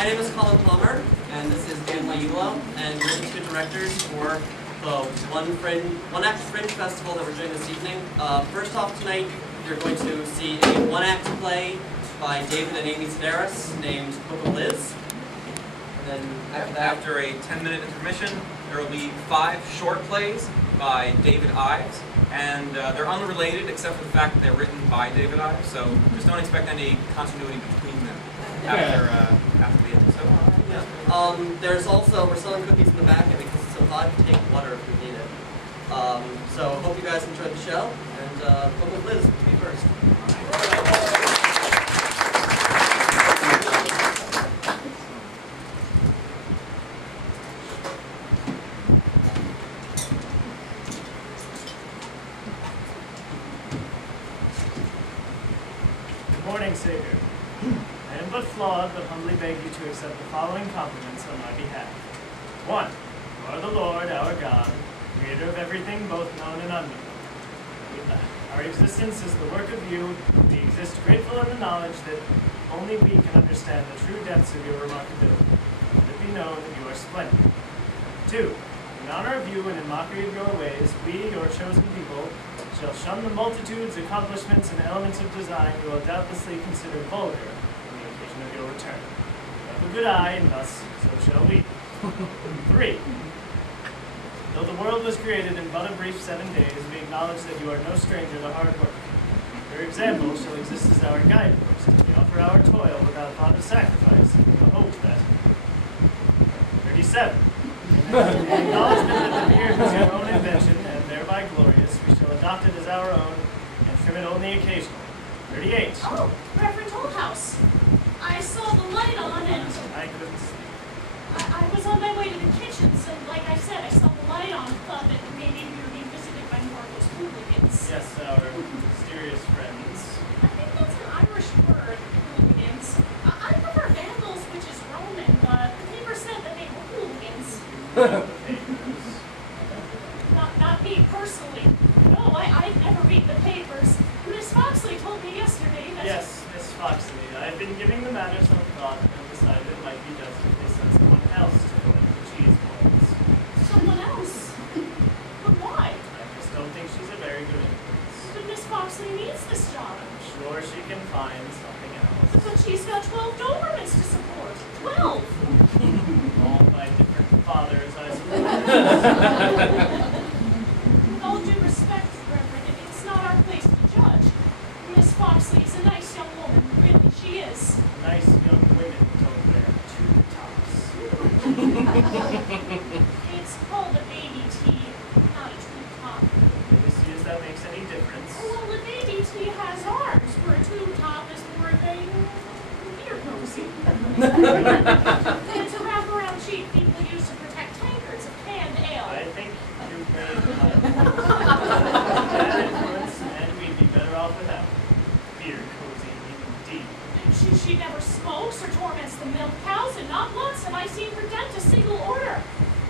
My name is Colin and this is Ginley-Karla, and we're the two directors for the One Act Fringe Festival that we're doing this evening. First off tonight, you're going to see a one-act play by David and Amy Sedaris named Book of Liz. And then after a 10-minute intermission, there will be 5 short plays by David Ives, and they're unrelated except for the fact that they're written by David Ives, so just don't expect any continuity between them after the episode. Yeah. We're selling cookies in the back, and because it's so hot, take water if we need it. So hope you guys enjoyed the show, and Book of Liz will be first. Good morning, Savior. I am but flawed, but humbly beg you to accept the following compliments on my behalf. 1. You are the Lord, our God, creator of everything, both known and unknown. Our existence is the work of you. We exist grateful in the knowledge that only we can understand the true depths of your remarkability. Let it be known that you are splendid. 2. In honor of you and in mockery of your ways, we, your chosen people, shall shun the multitudes, accomplishments, and elements of design you will doubtlessly consider vulgar on the occasion of your return. You have a good eye, and thus, so shall we. 3. Though the world was created in but a brief 7 days, we acknowledge that you are no stranger to hard work. Your example shall exist as our guidepost, and we offer our toil without thought of sacrifice, in the hope that... 37. In acknowledgement that the beard was your own invention, and thereby glorious, we shall adopt it as our own, and trim it only occasionally. 38. Oh, Reverend Tollhouse. I saw the light on and... I couldn't sleep. I was on my way to the kitchen, so like I said, I saw the light on, thought that maybe we were being visited by more of those hooligans. Yes, our mysterious friends. I think that's an Irish word, hooligans. I prefer vandals, which is Roman, but the paper said that they were hooligans. Not me personally. No, I'd never read the papers. Miss Foxley told me yesterday that... Yes, Miss Foxley. I've been giving the matter some thought and decided it might be best if they sent someone else to collect the cheese balls. Someone else? But why? I just don't think she's a very good influence. But Miss Foxley needs this job. I'm sure she can find something else. But she's got 12 Dobermans to support. 12! All by different fathers, I suppose. With all due respect, Reverend, it's not our place to judge. Miss Foxley is a nice young woman. Really, she is. Nice young women don't wear 2 tops. It's called a baby tea, not a tube top. Let me see if that makes any difference. Well, the baby tea has arms, where a tube top is more of a beer cozy. It's a wraparound sheet people use to protect tankards of canned ale. I think you've made bad influence, and we'd be better off without beer cozy indeed. She never smokes or torments the milk cows, and not once have I seen her dent a single order.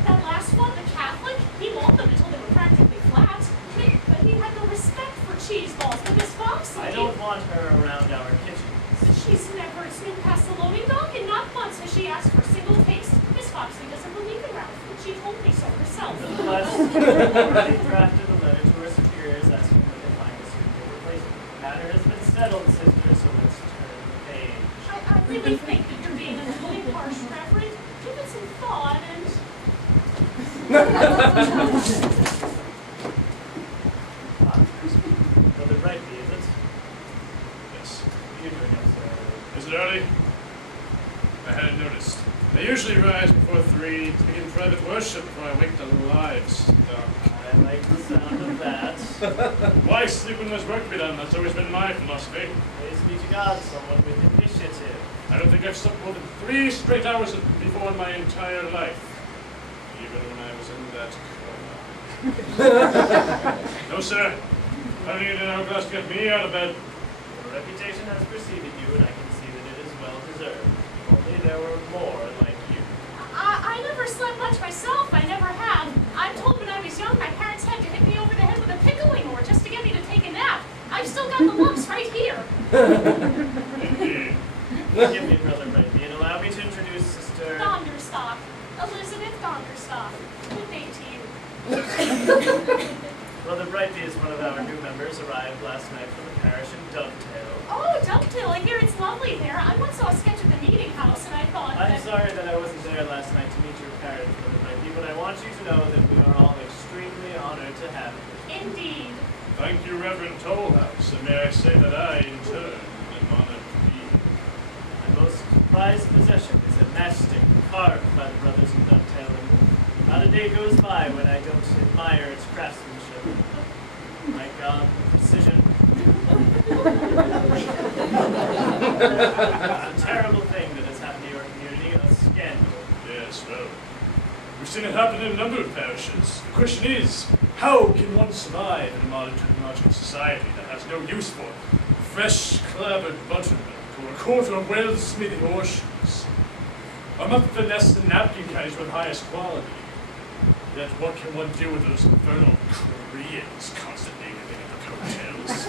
That last one, the Catholic, he won them until they were practically flat. But he had no respect for cheese balls. But Miss Foxley... I don't want her around our kitchen. She's never snooped past the loading dock, and not once has she asked for a single taste. Miss Foxley doesn't believe in round food. She told me so herself. Nonetheless, we've already drafted a letter to our superiors asking where they find a suitable replacement. The matter has been settled, sister, so let's turn the page. I really think that you're being a little harsh, Reverend. Give it some thought and... Brother Brightbee, is it? Yes. What are you doing upstairs? Is it early? I hadn't noticed. I usually rise before 3 to begin private worship before I wake the livestock. I like the sound of that. Why sleep when there's work to be done? That's always been my philosophy. Praise be to God, someone with initiative. I don't think I've slept more than 3 straight hours before in my entire life. Even when I was in that coma. No, sir. I don't need an hourglass to get me out of bed. Your reputation has preceded you, and I can see that it is well deserved. If only there were more like you. I never slept much myself. I never have. I'm told when I was young, my parents had to hit me over the head with a pickling oar just to get me to take a nap. I've still got the lumps right here. Indeed. Forgive me, Brother Brightbee, and allow me to introduce I hear it's lovely there. I once saw a sketch of the meeting house, and I thought I'm that... sorry that I wasn't there last night to meet your parents, Brother Brightbee, but I want you to know that we are all extremely honored to have you. Indeed. Thank you, Reverend Tollhouse, and may I say that I, in turn, am honored to be here. My most prized possession is a matchstick carved by the brothers of Dovetail, and not a day goes by when I don't admire its craftsmanship. My God, precision. It's a terrible thing that has happened to your community, a scandal. Yes, well, we've seen it happen in a number of parishes. The question is, how can one survive in a modern technological society that has no use for fresh, clabbered buttermilk or a quarter of well-smithing horseshoes? Or not finesse the napkin kinds with highest quality? Yet what can one do with those infernal Koreans constantly living in the coattails?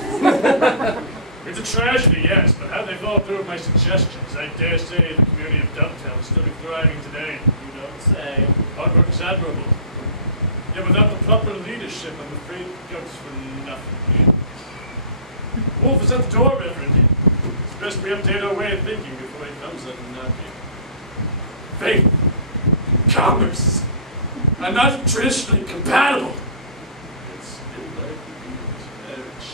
It's a tragedy, yes, but had they followed through with my suggestions, I dare say the community of Dovetail would still be thriving today. You don't say. Hard work is admirable. Yet without the proper leadership, I'm afraid it goes for nothing. Wolf is at the door, Reverend. It's best we update our way of thinking before he comes at knocking. Faith, commerce, are not traditionally compatible. It's still like marriage.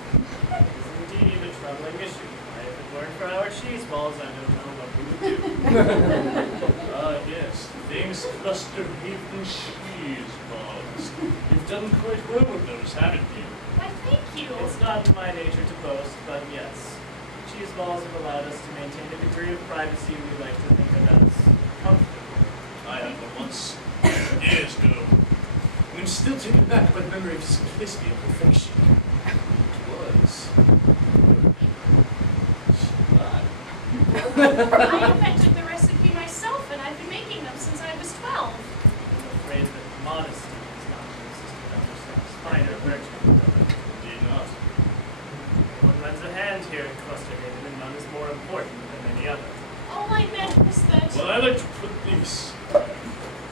It's indeed a troubling issue. If it weren't for our cheese balls, I don't know what we would do. Ah, yes, the famous cluster beef and cheese balls. You've done quite well with those, haven't you? Why, thank you. It's not in my nature to boast, but yes. Cheese balls have allowed us to maintain a degree of privacy we like to think of as comfortable. I had one once, years ago, and I'm still taken back by the memory of simplicity and perfection. It was. I invented the recipe myself, and I've been making them since I was 12. I'm afraid that modesty is not the Sister Donderstock's finer virtue. Indeed not. One lends a hand here in Cluster Haven, and none is more important than any other. All I meant was that... Well, I like to put these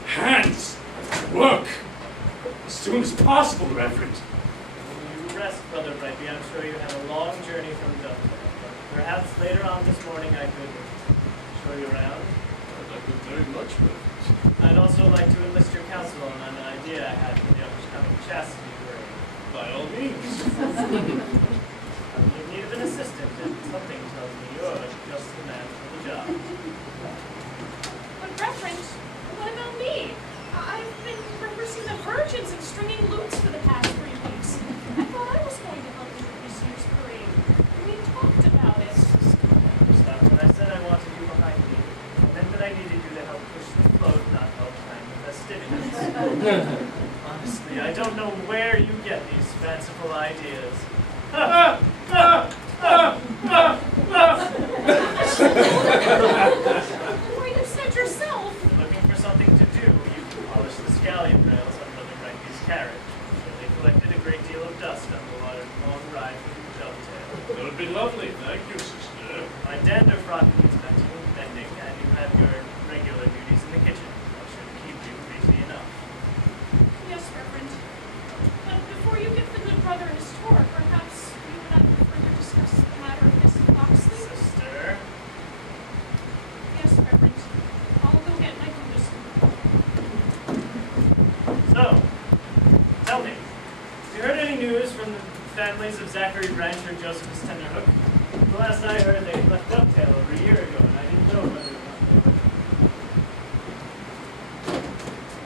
hands to work as soon as possible, Reverend. You rest, Brother Brightbee. I'm sure you had a long journey from Dovetail. Perhaps later on this morning I could show you around. I'd like it very much, Reverend. I'd also like to enlist your counsel on an idea I had for the upcoming chastity parade. By all means. I'm in need of an assistant, and something tells me you're just the man for the job. But Reverend, what about me? I've been rehearsing the Virgins and stringing lutes for the past 3 weeks. I thought I was going to help you with this year's parade. We talked about it. Stop when I said I wanted you behind me. I meant that I needed you to help push the float, not help time the festivities. Honestly, I don't know where you get these fanciful ideas. Well, you said yourself. Looking for something to do, you polish the scallion rails on Brother Brightbee's carriage. They collected a great deal of dust on the long ride from Dovetail. That would be lovely. Thank you, sister. My dander frock needs venting and bending, and you have your regular duties in the kitchen. I should keep you busy enough. Yes, Reverend. But before you give the good brother his tour, perhaps you and I could further discuss the matter of Miss Foxley? Sister. Yes, Reverend. I'll go get my Buddhist. So, tell me, have you heard any news from the families of Zachary Branch or Josephus Tenderhook? The last I heard, they